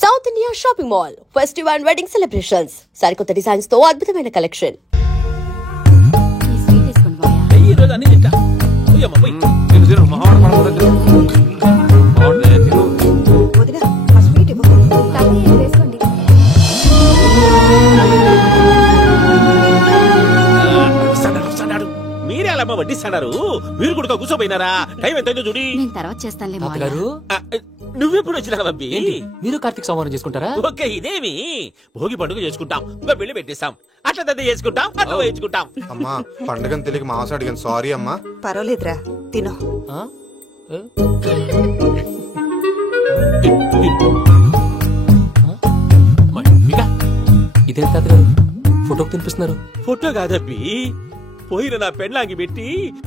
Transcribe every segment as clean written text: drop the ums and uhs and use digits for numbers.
South India shopping mall festival and wedding celebrations సరికొత్త designs తో అద్భుతమైన కలెక్షన్. మీరే అలా వడ్డిస్తున్నారు. మీరు కూడా కూర్చోపోయినారా? టైం ఎంతైందో చూడి. నేను తర్వాత చేస్తానులే. నువ్వెప్పుడు వచ్చినా అబ్బి? మీరు కార్తీక్ సంహారం చేసుకుంటారా? ఓకే, ఇదేమి భోగి పండుగ చేసుకుంటాం, ఇంకా పెళ్లి పెట్టేస్తాం, అట్లా దద్ద చేసుకుంటాం, అట్లా వేయించుకుంటాం. అమ్మా పండుగని తెలియక మాంసం అడిగాను, సారీ అమ్మా. పర్వాలేదురా, తినో. ఇదేం తాతగారు ఫోటోకి తినిపిస్తున్నారు? ఫోటో కాదబ్బి, పోయిన నా పెళ్ళాంగి పెట్టి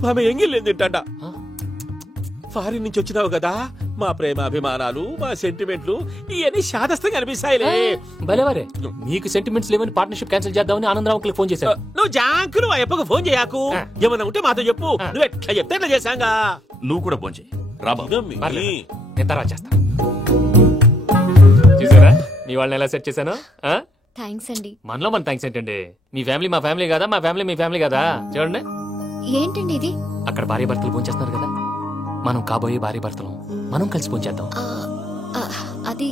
ఆమె ఎంగిల్ తింటాడ. ఫారిన్ నుంచి వచ్చినావు కదా, మా ప్రేమ అభిమానాలు, మా సెంటిమెంట్లు ఇవన్నీ శాదస్తంగా అనిపిస్తాయిలే. భలేవారే, మీకు సెంటిమెంట్స్ లేవని పార్ట్నర్షిప్ క్యాన్సిల్ చేద్దామని ఆనందరావు అంకుల్ ఫోన్ చేశారు. నువ్వు జాంకులు ఆ అప్పకు ఫోన్ చేయకు. ఏమన్నా ఉంటే మాతో చెప్పు, నువ్వు ఎట్లా చెప్తే ఎట్లా చేశాంగా. నువ్వు కూడా ఫోన్ చేయి రాబా. నేను తర్వాత చేస్తా. చూసారా మీ వాళ్ళని ఎలా సెట్ చేశాను? థ్యాంక్స్ అండి. మనలో మన థ్యాంక్స్ ఏంటండి? మీ ఫ్యామిలీ మా ఫ్యామిలీ కదా, మా ఫ్యామిలీ మీ ఫ్యామిలీ కదా. చూడండి, ఏంటండి ఇది? అక్కడ భార్య భర్తలు ఫోన్ చేస్తున్నారు కదా, మనం కాబోయే భార్య భర్తలు మనం కలిసి ఫోన్ చేద్దాం. అది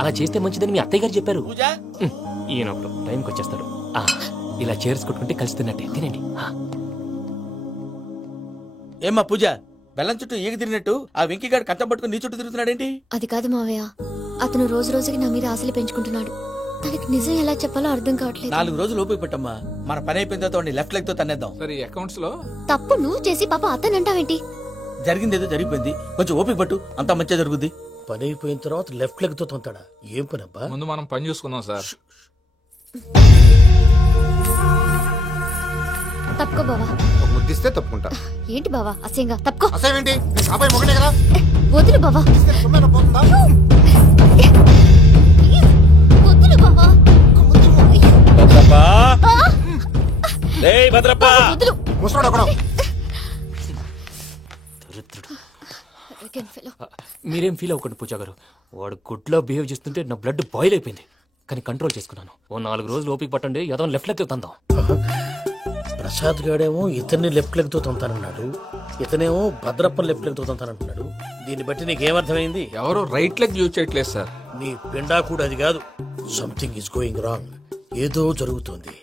అలా చేస్తే మంచిదని మీ అత్తయ్య గారు చెప్పారు. ఈయన ఒకడు టైంకి వచ్చేస్తాడు. ఇలా చేర్స్ కొట్టుకుంటే కలిసి తిన్నట్టే. తినండి. ఏమ్మా పూజ, బెల్లం చుట్టూ ఈగ తిరిగినట్టు ఆ వెంకీగాడు కట్టం పట్టుకుని నీ చుట్టూ తిరుగుతున్నాడేంటి? అది కాదు మావయ్య, అతను రోజు రోజుకి నా మీద ఆశలు పెంచుకుంటున్నాడు. తనకి నిజం ఎలా చెప్పాలో అర్థం కావట్లేదు. 4 రోజులు ఓపిక పట్టమ్మా, మన పని అయిపోయిన తర్వాత లెఫ్ట్ లెగ్ తో తన్నేద్దాం. అకౌంట్స్ లో తప్పు నువ్వు చేసి పాప అతను అంటావేంటి? జరిగింది ఏదో జరిగిపోయింది, కొంచెం ఓపిక పట్టు, అంతా మంచిగా జరుగుద్ది. పని అయిపోయిన తర్వాత లెఫ్ట్ లెగ్ తో తొంతాడా? ఏం పని అబ్బా? ముందు మనం పని చూసుకుందాం సార్. తప్పుకో బావా. ఒక ముద్దిస్తే తప్పుకుంటా. ఏంటి బావా అసహ్యంగా? తప్పుకో. అసేమేంటి? నీ సాబాయి మొగనే కదా. వదులు బావా. సుమ్మేనా పోతుందా? వదులు బావా. భద్రప్పా, ఏయ్ భద్రప్పా, వదులు. ముసరాడు ఒకడు. మీరేం ఫీల్ అవ్వకండి పూజా గారు. వాడు గుడ్లో బిహేవ్ చేస్తుంటే నా బ్లడ్ బాయిల్ అయిపోయింది, కానీ కంట్రోల్ చేసుకున్నాను. ఓ 4 రోజులు ఓపిక పట్టండి, ఏదో లెఫ్ట్ లెగ్ తందాం. ప్రసాద్ గాడేమో ఇతన్ని లెఫ్ట్ లెగ్ తో తొంతానన్నాడు, ఇతనేమో భద్రప్పని లెఫ్ట్ లెగ్ తో తొంతానంటున్నాడు. దీన్ని బట్టి నీకేమర్థమైంది? ఎవరు రైట్ లెగ్ యూజ్ చేయట్లేదు సార్. నీ పిండా కూడా అది కాదు. Something is going wrong. ఏదో జరుగుతోంది.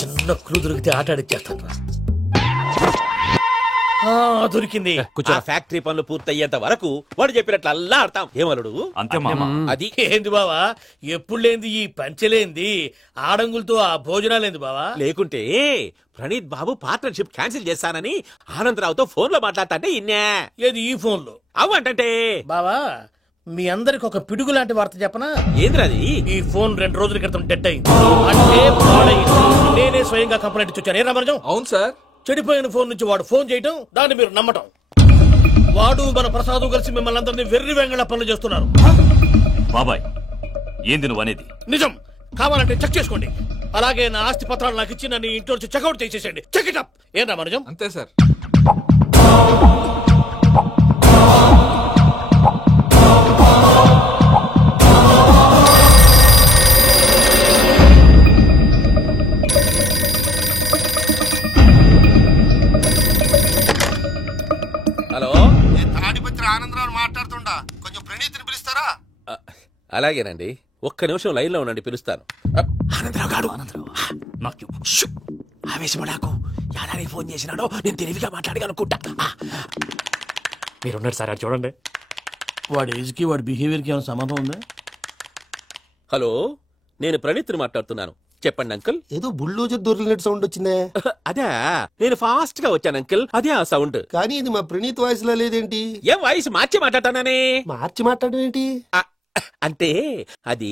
చిన్న క్లూ దొరికితే ఆట ఆడిచ్చేస్తాను రా. దొరికింది. ఆ ఫ్యాక్టరీ పనులు పూర్తయ్యేంత వరకు వాడు చెప్పినట్లు అల్లా ఆడతాం. ఏమలుడు అంతే మామ. అది ఏంది బావా, ఎప్పుడు లేంది ఈ పంచలేంది, ఆడంగులతో ఆ భోజనాలేంది బావా? లేకుంటే ప్రణీత్ బాబు పార్ట్నర్షిప్ క్యాన్సిల్ చేస్తానని ఆనందరావుతో ఫోన్ లో మాట్లాడతాంటే ఇన్నే. ఏది ఈ ఫోన్ లో? అవ్వంటే బావా, మీ అందరికి ఒక పిడుగు లాంటి వార్త చెప్పనా? ఏంద్రది? ఈ ఫోన్ 2 రోజుల క్రితం డెడ్ అయింది, అంటే పాడైంది. నేనే స్వయంగా కంప్లైంట్ ఇచ్చాను. ఏ రామరాజం? అవును సార్. చెడిపోయిన ఫోన్ నుంచి వాడు ఫోన్ చేయటం, దాన్ని మీరు నమ్మటం. వాడు మన ప్రసాదు కలిసి మిమ్మల్ని అందరినీ వెర్రి వెంగళ పనులు చేస్తున్నారు. బాబాయ్, ఏంది నువ్వు అనేది? నిజం. కావాలంటే చెక్ చేసుకోండి. అలాగే నా ఆస్తి పత్రాలు నాకు ఇచ్చి నన్ను ఇంట్లో నుంచి చెక్అౌట్ చేసేసండి. Check it up. ఏం రామరాజం? అంతే సార్. హలో, తాడిపత్రి ఆనందరావు మాట్లాడుతుండా, కొంచెం ప్రణీతిని పిలుస్తారా? అలాగేనండి, ఒక్క నిమిషం లైన్ లో ఉండండి, పిలుస్తాను. ఆనందరావు గాడు, ఆవేశపడాకు. యాదానికి ఫోన్ చేసినాడో నేను తెలివిగా మాట్లాడగలనుకుంటా. మీరున్నారు సార్, అది చూడండి. వాడి ఏజ్ కి వాడి బిహేవియర్ కి ఏమైనా సంబంధం ఉందా? హలో, నేను ప్రణీత్ని మాట్లాడుతున్నాను. చెప్పండి అంకుల్. ఏదో బుల్డోజర్ దొరికినట్టు సౌండ్ వచ్చిందే. అదే, నేను ఫాస్ట్ గా వచ్చాను అంకుల్, అదే ఆ సౌండ్. కానీ ఇది మా ప్రణీత్ వాయిస్ లా లేదేంటి? ఏం వాయిస్ మార్చి మాట్లాడతానని? మార్చి మాట్లాడడం ఏంటి? అంటే అది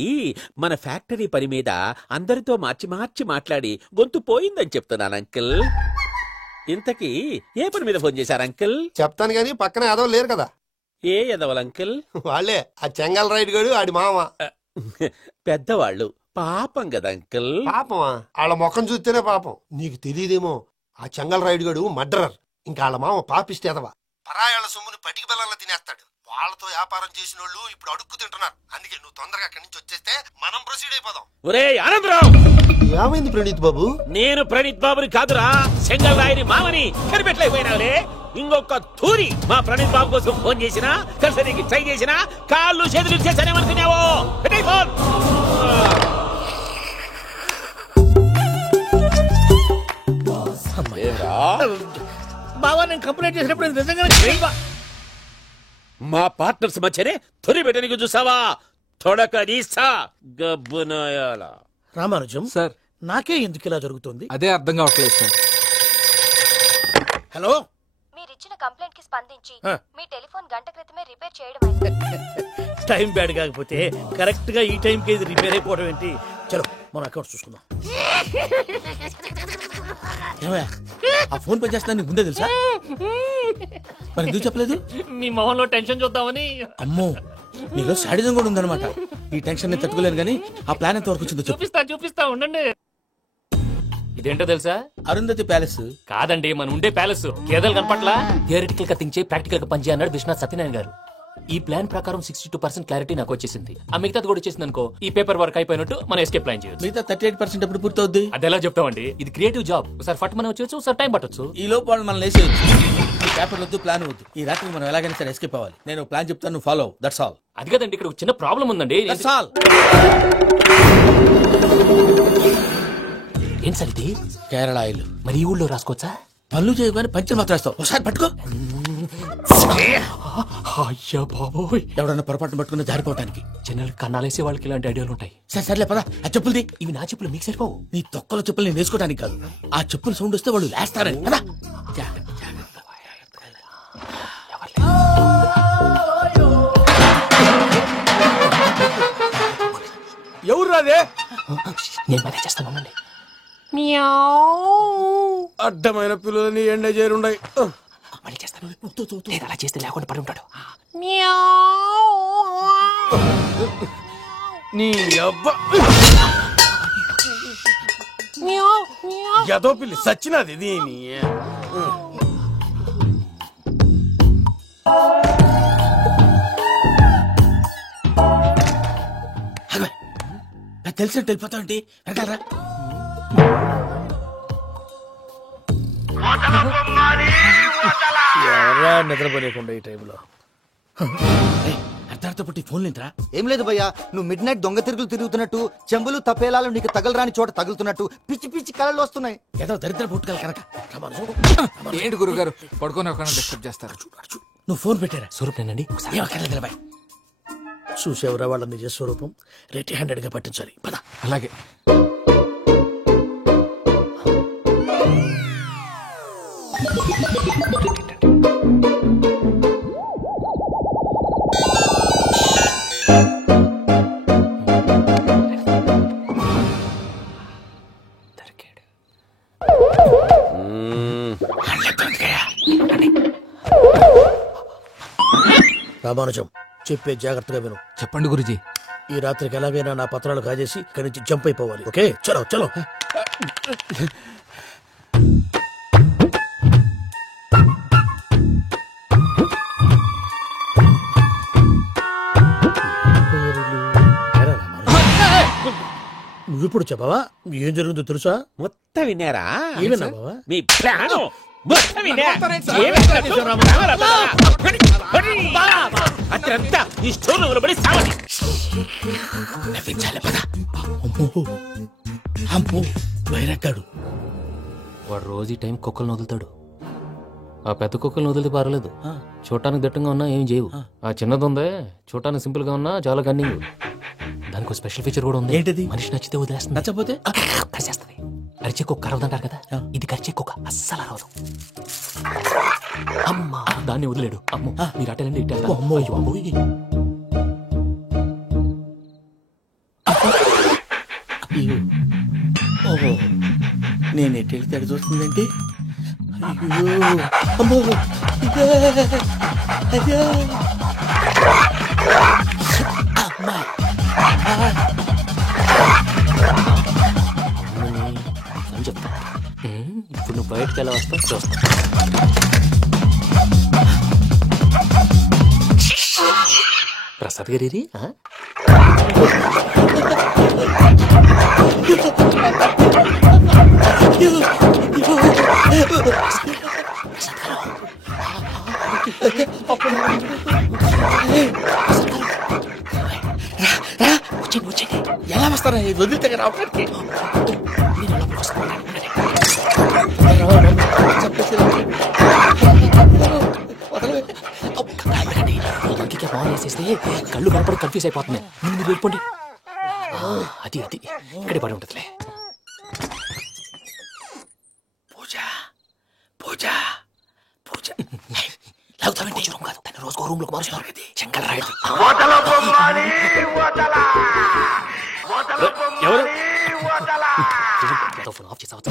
మన ఫ్యాక్టరీ పని మీద అందరితో మార్చి మార్చి మాట్లాడి గొంతు పోయిందని చెప్తున్నాను అంకుల్. ఇంతకీ ఏ పని మీద ఫోన్ చేశారు అంకుల్? చెప్తాను గానీ పక్కన ఏదో లేరు కదా. ఏ ఎదవలు అంకుల్? వాళ్ళే, ఆ చెంగల్ రైడ్ గడు ఆడి మామ. పెద్దవాళ్ళు, పాపం కదా అంకుల్. పాపమా? వాళ్ళ ముఖం చూస్తేనే పాపం. నీకు తెలియదేమో, ఆ చెంగల్ రైడ్ గడు మర్డరర్. ఇంకా వాళ్ళ మామ పాపిస్తేదవా, పరాయాళ్ళ సొమ్ముని పటికి బెల్లంలో తినేస్తాడు. వాళ్ళతో వ్యాపారం చేసిన వాళ్ళు ఇప్పుడు అడుక్కు తింటున్నారు. అందుకే నువ్వు తొందరగా అక్కడి నుంచి వచ్చేస్తే మనం ప్రొసీడ్ అయిపోదాం. ఒరే ఆనందరావు, ఏమైంది ప్రణీత్ బాబు? నేను ప్రణీత్ బాబుని కాదురా, సెంగల్ రాయని మామని కనిపెట్టలేకపోయినావులే. ఇంకొక తూరి మా ప్రణీత్ బాబు కోసం ఫోన్ చేసినా, కలిసి నీకు ట్రై చేసినా, కాళ్ళు చేతులు చేశానేమనుకున్నావో. పెట్టేయ్ ఫోన్. బావా నేను కంప్లైంట్ చేసినప్పుడు ఇది నిజంగానే మా పార్ట్నర్స్ మధ్యనే తొలి పెట్టడానికి చూసావా? తొడక నీస్తా గబ్బునాయాల. రామానుజం సార్ నాకే ఎందుకు ఇలా జరుగుతుంది? అదే అర్థం కావట్లేదు సార్. హలో, మీరిచ్చిన కంప్లైంట్ కి స్పందించి ఆ. మీ టెలిఫోన్ గంట క్రితమే రిపేర్ చేయడం టైం బ్యాడ్ కాకపోతే కరెక్ట్ గా ఈ టైంకి ఇది రిపేర్ అయిపోవడం ఏంటి? చలో మన అకౌంట్ చూసుకుందాం. ఏమయ్యా, ఆ ఫోన్ పని చేస్తున్నా నీకు ముందే తెలుసా? మరి ఎందుకు చెప్పలేదు? మీ మొహంలో టెన్షన్ చూద్దామని. అమ్మో, నీలో శాడిజం కూడా ఉందన్నమాట. ఈ టెన్షన్ ని తట్టుకోలేను కానీ ఆ ప్లాన్ ఎంత వరకు వచ్చిందో చెప్పు. చూపిస్తా ఉండండి. ఇదేంటో తెలుసా? అరుంధతి ప్యాలెస్. కాదండి, మన ఉండే ప్యాలెస్. గేదెలు కనపట్లా? థియరిటికల్ గా థింక్ చేయి, ప్రాక్టికల్ గా పనిచేయి అన్నాడు విశ్వనాథ్ సత్యనారాయణ గారు. ఈ ప్లాన్ ప్రకారం 62% క్లారిటీ నాకు వచ్చేసింది. ఆ మిగతాది కూడా వచ్చేసింది అనుకో, ఈ పేపర్ వర్క్ అయిపోయినట్టు మనం ఎస్కేప్ ప్లాన్ చేయొచ్చు. మిగతా 38% ఎప్పుడు పూర్తవుద్ది? అదెలా చెప్తామండి? ఇది క్రియేటివ్ జాబ్. ఒకసారి ఫట్ మనం వచ్చేచ్చు, ఒకసారి టైం పట్టొచ్చు. ఈ లోపు వాళ్ళు మనం లేసేయచ్చు. ఈ పేపర్ వద్దు, ప్లాన్ వద్దు. ఈ రాత్రి మనం ఎలాగైనా సరే ఎస్కేప్ అవ్వాలి. నేను ప్లాన్ చెప్తాను, నువ్వు ఫాలో. That's all. అది కదండి, ఇక్కడ ఒక చిన్న ప్రాబ్లం ఉందండి. That's all. ఏం సార్ ఇది? కేరళ ఆయిల్. మరి ఈ ఊళ్ళో రాసుకోవచ్చా? పనులు చేయగానే పంచర్ మాత్రం వేస్తావు. ఒకసారి పట్టుకో. అయ్యా బాబోయ్, ఎవడన్నా పొరపాటున పట్టుకున్న జారిపోవటానికి. జనరల్ కన్నాలేసే వాళ్ళకి ఇలాంటి ఐడియాలు ఉంటాయి. సర్లే పదా, ఆ చెప్పులది. ఇవి నా చెప్పులు, మీకు సరిపోవు. నీ తొక్కల చెప్పులు నేను వేసుకోవడానికి కాదు, ఆ చెప్పులు సౌండ్ వస్తే వాళ్ళు లేస్తారని. పదా. ఎవరు రాదే? నేను మేనేజ్ చేస్తాను, ఉండండి. అడ్డమైన పిల్లలని ఎండ చేరుండయి. మళ్ళీ చేస్తాను. లేదు, అలా చేస్తే లేకుండా పడి ఉంటాడు. నీ అబ్బా ఎదో పిల్లి సచ్చినది దీని. నాకు తెలిసినట్టు వెళ్ళిపోతావు ఏంటి? వెనకాలరా. ఎవరా నిద్రపోలేకుండా ఈ టైంలో? అర్ధార్థ పుట్టి ఫోన్ లేంట్రా. ఏం లేదు భయ్యా, నువ్వు మిడ్ నైట్ దొంగ తిరుగులు తిరుగుతున్నట్టు, చెంబులు తపేలాలు నీకు తగలరాని చోట తగులుతున్నట్టు పిచ్చి పిచ్చి కళలు వస్తున్నాయి. ఏదో దరిద్ర పుట్టుకల కనుక. ఏంటి గురుగారు పడుకొని ఒక డిస్టర్బ్ చేస్తారు? నువ్వు ఫోన్ పెట్టారా? స్వరూప్ నేనండి. చూసేవరా వాళ్ళ నిజ స్వరూపం. రెట్టి హ్యాండెడ్ గా పట్టించాలి. పద. అలాగే. రామానుజం, చెప్పే జాగ్రత్తగా విను. చెప్పండి గురుజీ. ఈ రాత్రికి ఎలాగైనా నా పత్రాలు కాజేసి ఇక్కడి నుంచి జంప్ అయిపోవాలి. ఓకే, చలో చలో. నువ్విప్పుడు చెప్పవా ఏం జరుగుతుందో తెలుసా? మొత్తం విన్నారా? ఏమన్నా బావా? మీ ప్లాను మొత్తం విన్నా. అత్యంతా ఈ స్టోర్ రూమ్ లో పడి సావని. నవ్వించాలి. పద. అమ్మో అమ్మో, వైరక్కాడు. వాడు రోజు ఈ టైం కుక్కలను వదులుతాడు. ఆ పెద్ద కుక్కలను వదిలితే పర్లేదు, చూడటానికి దట్టంగా ఉన్నా ఏం చేయవు. ఆ చిన్నది ఉందే, చూడటానికి సింపుల్ గా ఉన్నా చాలా గన్నింగ్. దానికి ఒక స్పెషల్ ఫీచర్ కూడా ఉంది. ఏంటిది? మనిషి నచ్చితే వదిలేస్తుంది, నచ్చపోతే కరిచేస్తుంది. అరిచే కుక్క అరవదంటారు కదా, ఇది కరిచే కుక్క అస్సలు అరవదు. అమ్మా, దాన్ని వదిలేడు. అమ్మో, మీరు అటెండి ఇట్టే. అమ్మో. ఓహో, నేను ఎటు వెళ్తాడు చూస్తుందంటే. అయ్యో అమ్మో, అయ్యో అమ్మా. అని చెప్తా. ఇప్పుడు నువ్వు బయటకు ఎలా వస్తావు చూస్తా. ప్రసాద్ గారి ఎలా వస్తారా వదిలితే రావడానికి ఇంటికి బాగా వేసేస్తే కళ్ళు కనపడి కన్ఫ్యూజ్ అయిపోతున్నాయి. ముందు మీరు వెళ్ళిపోండి. అది అది ఇక్కడే పడి ఉంటుందిలే. పూజ పూజ పూజ లాగుతామంటే రూమ్ కాదు, తన రోజుకో రూమ్ లోకి మారుస్తున్నారు. శంకర్ రాయుడు ఫోన్ ఆఫ్ చేసావచ్చు.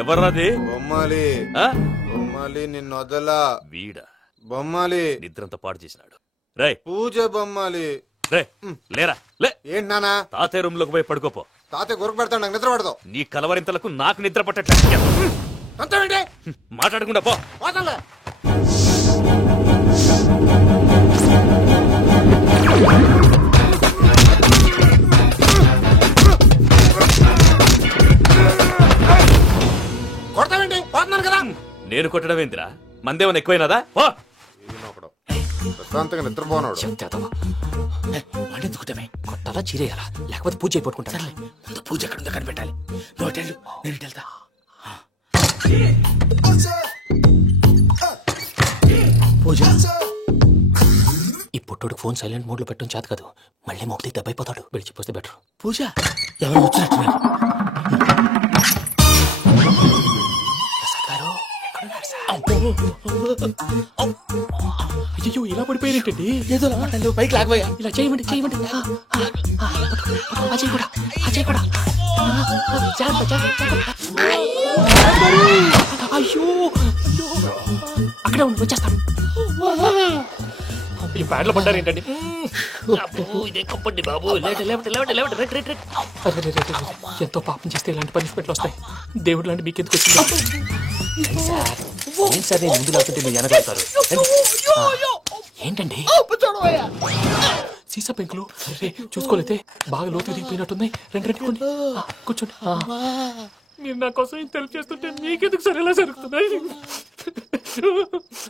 ఎవర్రాది? బొమ్మాలి బొమ్మాలి నిన్ను వదలా. వీడా బొమ్మాలి నిద్రంతా పాడు చేసినాడు. రే పూజ బొమ్మాలి. రే లేరా లే. ఏంటి నానా? తాతయ్య రూమ్ లోకి పోయి పడుకోపో. తాతయ్య గురకు పెడతాడు, నాకు నిద్ర పడతావు. నీ కలవరింతలకు నాకు నిద్ర పట్టట్లేదు. అంతేంటి? మాట్లాడకుండా పో. కొడతావేంటి? పోతున్నాను కదా. నేను కొట్టడం ఏంటిరా? మందేమన్నా ఎక్కువైనదా? పో. ప్రశాంతంగా నిద్రపోనాడు. వాడెందుకుంటామే? కొట్టాలా చీరేయాలా లేకపోతే పూజ అయిపోట్టుకుంటా. ముందు పూజ ఎక్కడ ఉందో కనిపెట్టాలి. నువ్వు వెళ్ళు, నేను ఇటు వెళ్తా. పూజ ఈ పుట్టుడికి ఫోన్ సైలెంట్ మోడ్ లో పెట్టడం చేత కాదు. మళ్ళీ మొక్కటి దెబ్బైపోతాడు. విడిచిపోతే బెటర్. పూజ ఎవరు వచ్చినట్టున్నారు? అయ్యో ఇలా పడిపోయినట్టండి. ఏదో మాటలు పైకి లాగబోయా. ఇలా చేయమండి చేయమండి. అజయ్ కూడా అజయ్ కూడా. అయ్యో అక్కడే ఉండి వచ్చేస్తాను. ఈ ప్యాడ్లో పడ్డారు ఏంటండి? ఇదే కప్పండి బాబు. ఎంతో పాపం చేస్తే ఇలాంటి పనిష్మెంట్లు వస్తాయి. దేవుడు లాంటి మీకెందుకు వచ్చింది? ఏం సార్ నేను ముందు లేకుంటే మీరు వెనకాడతారు. ఏంటండి సీసా పెంకులు చూసుకోలేతే బాగా లోతు దిగిపోయినట్టున్నాయి. రెండు కూర్చోండి. మీరు నా కోసం ఇంత హెల్ప్ చేస్తుంటే మీకెందుకు సరే ఎలా జరుగుతున్నాయి?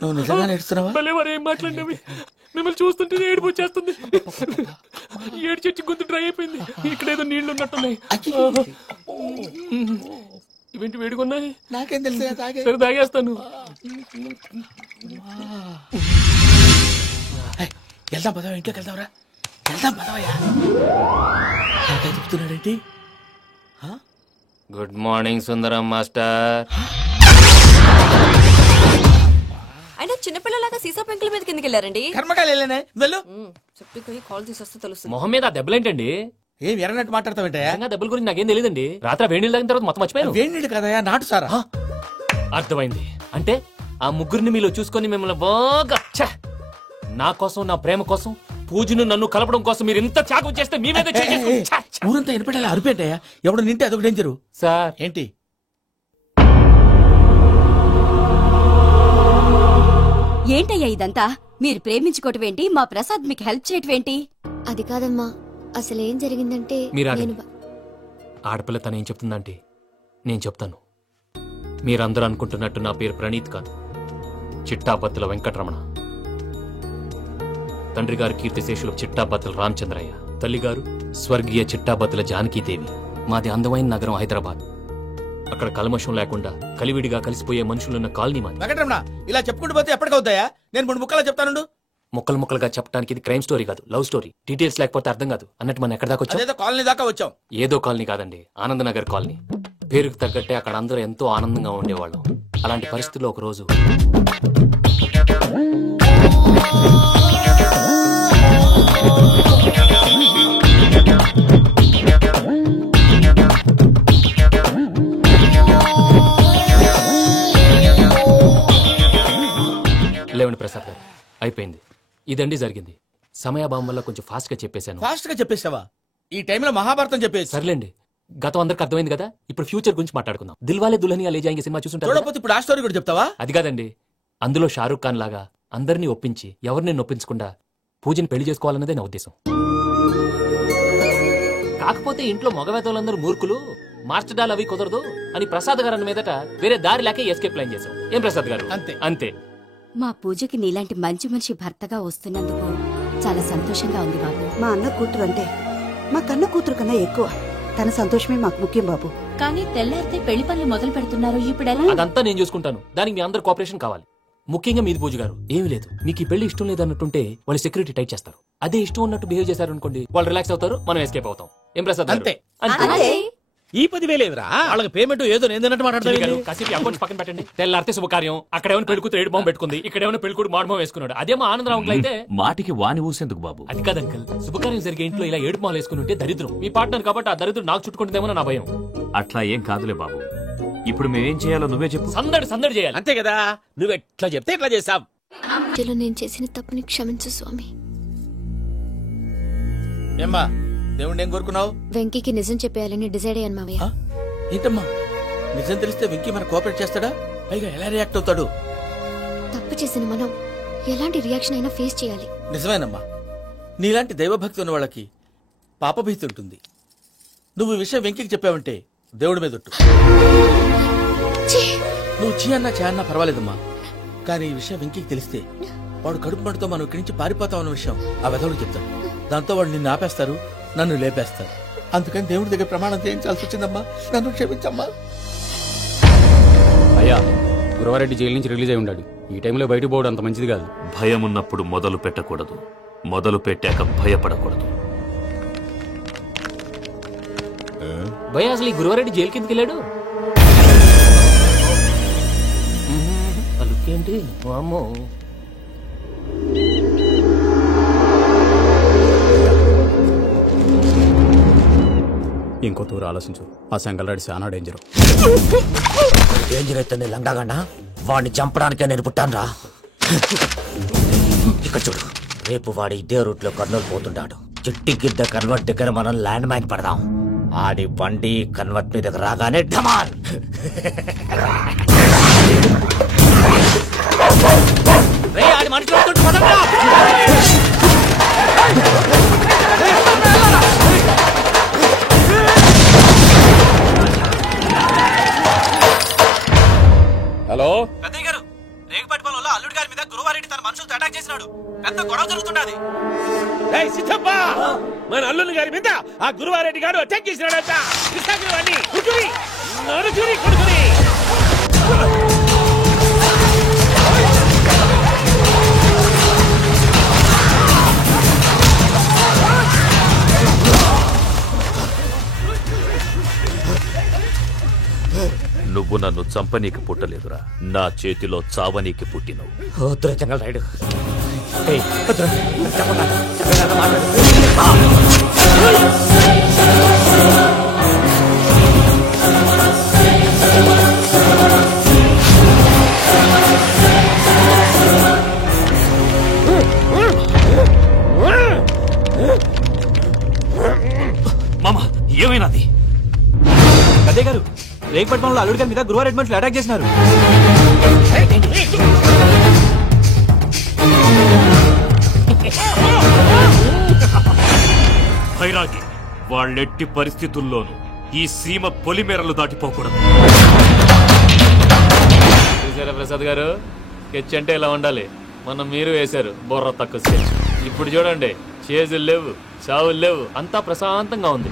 నువ్వు నిజంగా నేర్చుతున్నావా? భలే వారు ఏం మాట్లాడినవి. మిమ్మల్ని చూస్తుంటే ఏడుపు వచ్చేస్తుంది. ఏడు చెట్టు గొంతు డ్రై అయిపోయింది. ఇక్కడ ఏదో నీళ్లు ఉన్నట్టున్నాయి. ఇవేంటి వేడుకున్నాయి? నాకేం తెలుసు. సరే తాగేస్తాను. వెళ్దాం పదవా, ఇంట్లోకి వెళ్దాంరా. వెళ్దాం పదవయ్యా. చెప్తున్నాడేంటి? గుడ్ మార్నింగ్ సుందరం మాస్టర్. అయినా చిన్నపిల్లలాగా సీసా పెంకుల మీద కిందకి వెళ్ళారండి. కర్మకాయలు వెళ్ళానే. వెళ్ళు. చెప్పి కాల్ తీసొస్తే తెలుస్తుంది. మొహం మీద ఆ దెబ్బలేంటండి? ఏం ఎర్రనట్టు మాట్లాడతావేంటయ్యా? దెబ్బల గురించి నాకేం తెలియదండి. రాత్రి వేడి నీళ్ళు తాగిన తర్వాత మొత్తం మర్చిపోయాను. వేడి నీళ్ళు కదయా, నాటు సారా. అర్థమైంది. అంటే ఆ ముగ్గురిని మీలో చూసుకొని మిమ్మల్ని బాగా నా కోసం నా ప్రేమ కోసం పూజను నన్ను కలపడం కోసం మీరు ఇంత త్యాగం చేస్తే మీ మీద ఊరంతా వినపెట్టాలి. అరిపేటయ్యా, ఎవడు నింటే అదొక డేంజరు. సార్ ఏంటి? ఏంటయ్యా ఇదంతా? మీరు ప్రేమించుకోవటం ఏంటి? మా ప్రసాద్ మీకు హెల్ప్ చేయటం ఏంటి? అది కాదమ్మా, అసలు ఏం జరిగిందంటే మీరు ఆడపిల్ల తను ఏం చెప్తుందంటే నేను చెప్తాను. మీరందరూ అనుకుంటున్నట్టు నా పేరు ప్రణీత్ కాదు, చిట్టాబత్తుల వెంకటరమణ. తండ్రి గారు కీర్తిశేషులు చిట్టాబత్తుల రామచంద్రయ్య, తల్లిగారు స్వర్గీయ చిట్టాబత్తుల జానకీదేవి. మాది అందమైన నగరం హైదరాబాద్. అక్కడ కల్మషం లేకుండా కలివిడిగా కలిసిపోయే మనుషులున్న కాలనీ మాది. వెంకటరమణ, ఇలా చెప్పుకుంటూ పోతే ఎప్పటికవుతాయా? నేను 3 ముక్కలా చెప్తాను. ముక్కలు ముక్కలుగా చెప్పడానికి ఇది క్రైమ్ స్టోరీ కాదు, లవ్ స్టోరీ. డీటెయిల్స్ లేకపోతే అర్థం కాదు. అన్నట్టు మనం ఎక్కడ దాకా వచ్చాం? ఏదో కాలనీ దాకా వచ్చాం. ఏదో కాలనీ కాదండి, ఆనందనగర్ కాలనీ. పేరుకు తగ్గట్టే అక్కడ అందరూ ఎంతో ఆనందంగా ఉండేవాళ్ళం. అలాంటి పరిస్థితుల్లో ఒక రోజు లేవండి ప్రసాద్ గారు, అయిపోయింది. ఇదండి జరిగింది. సమయాభావం వల్ల కొంచెం ఫాస్ట్ గా చెప్పేశాను. ఫాస్ట్ గా చెప్పేసావా? ఈ టైంలో మహాభారతం చెప్పేసి. సర్లేండి, గతం అందరికి అర్థమైంది కదా, ఇప్పుడు ఫ్యూచర్ గురించి మాట్లాడుకుందాం. దిల్వాలే దుల్హనియా లే జాయేంగే సినిమా చూసుంటారు. చూడకపోతే ఇప్పుడు ఆ స్టోరీ కూడా చెప్తావా? అది కాదండి, అందులో షారూక్ ఖాన్ లాగా అందరినీ ఒప్పించి ఎవరిని నొప్పించకుండా పూజని పెళ్లి చేసుకోవాలన్నదే నా ఉద్దేశం. కాకపోతే ఇంట్లో మగవేతలందరూ మూర్ఖులు, మార్చడాలు అవి కుదరదు అని ప్రసాద్ గారు అన్న మీదట వేరే దారి లేక ఎస్కేప్ ప్లాన్ చేశాం. ఏం ప్రసాద్ గారు? అంతే అంతే. మా పూజకి నీలాంటి మంచి మనిషి భర్తగా వస్తున్నందుకు చాలా సంతోషంగా ఉంది బాబు. మా అన్న కూతురు అంటే మా కన్న కూతురు కన్నా ఎక్కువ. తన సంతోషమే మాకు ముఖ్యం బాబు. కానీ తెల్లారితే పెళ్లి పనులు మొదలు పెడుతున్నారు, ఇప్పుడెలా? అదంతా నేను చూసుకుంటాను. దానికి మీ అందరు కోఆపరేషన్ కావాలి. ముఖ్యంగా మీది పూజ గారు. ఏమీ లేదు, మీకు ఈ పెళ్లి ఇష్టం లేదన్నట్టుంటే వాళ్ళు సెక్యూరిటీ టైట్ చేస్తారు. అదే ఇష్టం ఉన్నట్టు బిహేవ్ చేశారు అనుకోండి, వాళ్ళు రిలాక్స్ అవుతారు, మనం ఎస్కేప్ అవుతాం. ఏం ప్రసాద్? అంతే. ఈ 10,000 ఏంద్రా? వాళ్ళకి పేమెంట్ ఏదో నేందన్నట్టు మాట్లాడతారు. కాసేపు అకౌంట్స్ పక్కన పెట్టండి. తెల్లారితే శుభకార్యం, అక్కడేమో పెళ్లికూతురు ఏడు బాంబు పెట్టుకుంది, ఇక్కడేమో పెళ్లికూడు మాడు బాంబు వేసుకున్నాడు. అదేమో ఆనందరావు అంకుల్ అయితే మాటికి వాని ఊసేందుకు బాబు? అది కాదు అంకుల్, శుభకార్యం జరిగే ఇంట్లో ఇలా ఏడు మాలు వేసుకుని ఉంటే దరిద్రం. మీ పార్ట్నర్ కాబట్టి ఆ దరిద్రం నాకు చుట్టుకుంటుందేమో నా భయం. అట్లా ఏం కాదులే బాబు. ఇప్పుడు మేమేం చేయాలో నువ్వే చెప్పు. సందడి చేయాలి. అంతే కదా, నువ్వు ఎట్లా చెప్తే ఎట్లా చేసావు. నేను చేసిన తప్పుని క్షమించు స్వామి. ఏమ్మా దేవుణ్ణి ఏం కోరుకున్నావు? వెంకీకి నిజం చెప్పేయాలని డిసైడ్ అయ్యాను మావయ్య. ఏంటమ్మా నిజం తెలిస్తే వెంకీ మన కోఆపరేట్ చేస్తాడా? పైగా ఎలా రియాక్ట్ అవుతాడు? తప్పు చేసిన మనం ఎలాంటి రియాక్షన్ అయినా ఫేస్ చేయాలి. నిజమేనమ్మా, నీలాంటి దైవభక్తి ఉన్న వాళ్ళకి పాపభీతి ఉంటుంది. నువ్వు ఈ విషయం వెంకీకి చెప్పావంటే దేవుడి మీద ఒట్టు. నువ్వు చీ అన్నా చే అన్నా పర్వాలేదమ్మా, కానీ ఈ విషయం వెంకీకి తెలిస్తే వాడు కడుపు మంటతో మనం ఇక్కడి నుంచి పారిపోతాం అన్న విషయం ఆ వెధవుడు చెప్తాడు. దాంతో వాడు నిన్ను ఆపేస్తారు, నన్ను లేపేస్తారు. అందుకని దేవుడి దగ్గర ప్రమాణం చేయించాల్సి వచ్చిందమ్మా, నన్ను క్షమించమ్మా. అయ్యా, గురవారెడ్డి జైలు నుంచి రిలీజ్ అయి ఉన్నాడు. ఈ టైంలో బయటకు పోవడం అంత మంచిది కాదు. భయం ఉన్నప్పుడు మొదలు పెట్టకూడదు, మొదలు పెట్టాక భయపడకూడదు. భయ అసలు ఈ గురువారెడ్డి జైలు కిందకి వెళ్ళాడు. అలుకేంటి అమ్మో. ఇంకో తూరు ఆలోచించు. ఆ సంగల్రెడ్డి చాలా డేంజర్. డేంజర్ అయితే లంగాగన్నా వాడిని చంపడానికే నేను పుట్టాను రా. ఇక్కడ చూడు, రేపు వాడు ఇదే రూట్ లో కర్నూలు పోతుంటాడు. చిట్టి గిద్ద కన్వర్ట్ దగ్గర మనం ల్యాండ్ మైన్ పడదాం. ఆడి బండి కన్వర్ట్ మీ దగ్గర రాగానే ఢమాన్. ఆడి మనుషులు హలో పెద్దయ్య గారు, రేగుపాటి పొలంలో అల్లుడి గారి మీద గురువారెడ్డి తన మనుషులతో అటాక్ చేసినాడు. పెద్ద గొడవ జరుగుతున్నది. సిద్ధప్ప, మన అల్లుని గారి మీద ఆ గురువారెడ్డి గారు అటాక్ చేసినాడట. కృష్ణాగిరి నడుచురి కొడుకుని. నువ్వు నన్ను చంపనీకి పుట్టలేదురా, నా చేతిలో చావనీకి పుట్టినవు. రైడు మామా, ఏమైనాది? పెద్దయ్య గారు, రేగుపాటి పొలంలో అల్లుడి గారి మీద గురువారెడ్డి మనుషులు అటాక్ చేసినారు. భైరాగి, వాళ్ళెట్టి పరిస్థితుల్లోనూ ఈ సీమ పొలిమేరలు దాటిపోకూడదు. చూసారా ప్రసాద్ గారు, స్కెచ్ అంటే ఇలా ఉండాలి. మనం మీరు వేశారు బొర్ర తక్కువ స్కెచ్. ఇప్పుడు చూడండి, చేజులు లేవు, చావులు లేవు, అంతా ప్రశాంతంగా ఉంది.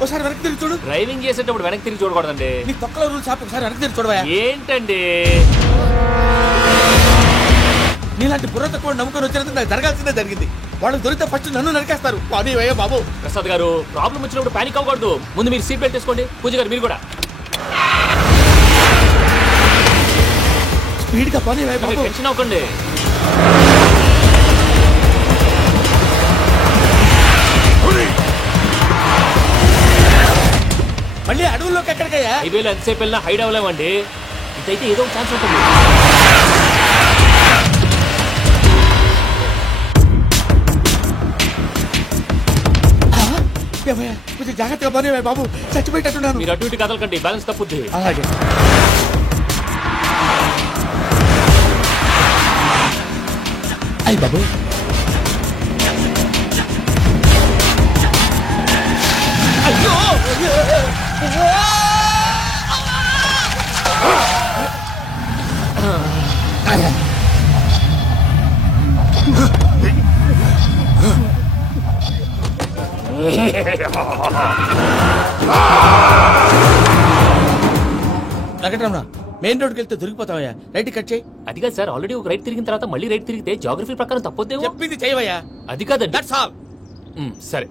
ఒకసారి వెనక్కి తిరిగి చూడు. డ్రైవింగ్ చేసేటప్పుడు వెనక్కి తిరిగి చూడకూడదండి. నీ తొక్కలో రూల్స్ ఆపి ఒకసారి వెనక్కి తిరిగి చూడవా. ఏంటండి నీలాంటి బుర్ర తక్కువ నమ్ముకొని వచ్చినందుకు నాకు జరగాల్సిందే జరిగింది. వాళ్ళు దొరికితే ఫస్ట్ నన్ను నరికేస్తారు. కానీ అయ్యో బాబు. ప్రసాద్ గారు, ప్రాబ్లం వచ్చినప్పుడు పానిక్ అవ్వకూడదు. ముందు మీరు సీట్ బెల్ట్ వేసుకోండి. పూజ గారు మీరు కూడా స్పీడ్ గా పని టెన్షన్ అవ్వకండి. మళ్ళీ అడవుల్లోకి ఎక్కడికయ్యా? హైవేలో ఎంతసేపు వెళ్ళినా హైడ్ అవ్వలేమండి. ఇదైతే ఏదో ఛాన్స్ ఉంటుంది. ఏమయ్యా కొంచెం జాగ్రత్తగా పని బాబు, చచ్చిపోయేటట్టున్నాను. మీరు అటు ఇటు కదలకండి, బ్యాలెన్స్ తప్పుద్ది. అలాగే. అయ్యి బాబు, వెంకటరమణ మెయిన్ రోడ్కి వెళ్తే దొరికిపోతావయ్యా. రైట్ కట్ చేయి. అది కాదు సార్, ఆల్రెడీ ఒక రైట్ తిరిగిన తర్వాత మళ్ళీ రైట్ తిరిగితే జాగ్రఫీ ప్రకారం తప్పొద్దేమో. చెప్పింది చేయవయ్యా. అది కాదండి. That's all. సరే